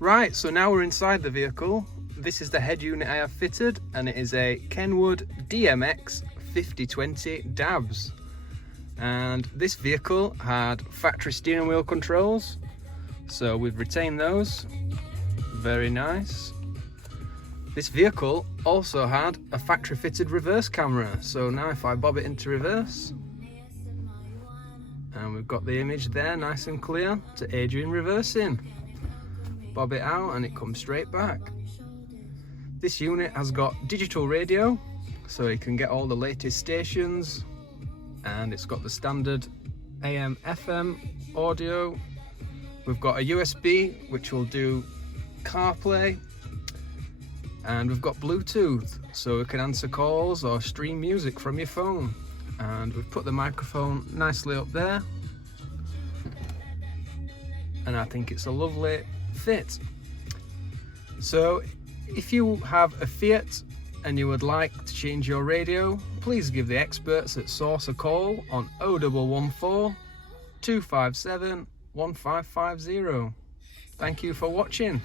Right, so now we're inside the vehicle. This is the head unit I have fitted, and it is a KENWOOD DMX5020DABS. And this vehicle had factory steering wheel controls, so we've retained those. Very nice. This vehicle also had a factory fitted reverse camera, so now if I bob it into reverse, and we've got the image there nice and clear to aid you in reversing. Bob it out and it comes straight back. This unit has got digital radio, so you can get all the latest stations, and it's got the standard AM FM audio. We've got a USB which will do CarPlay, and we've got Bluetooth, so we can answer calls or stream music from your phone. And we've put the microphone nicely up there, and I think it's a lovely fit. So if you have a Fiat and you would like to change your radio, please give the experts at Source a call on 0114 257 1550. Thank you for watching.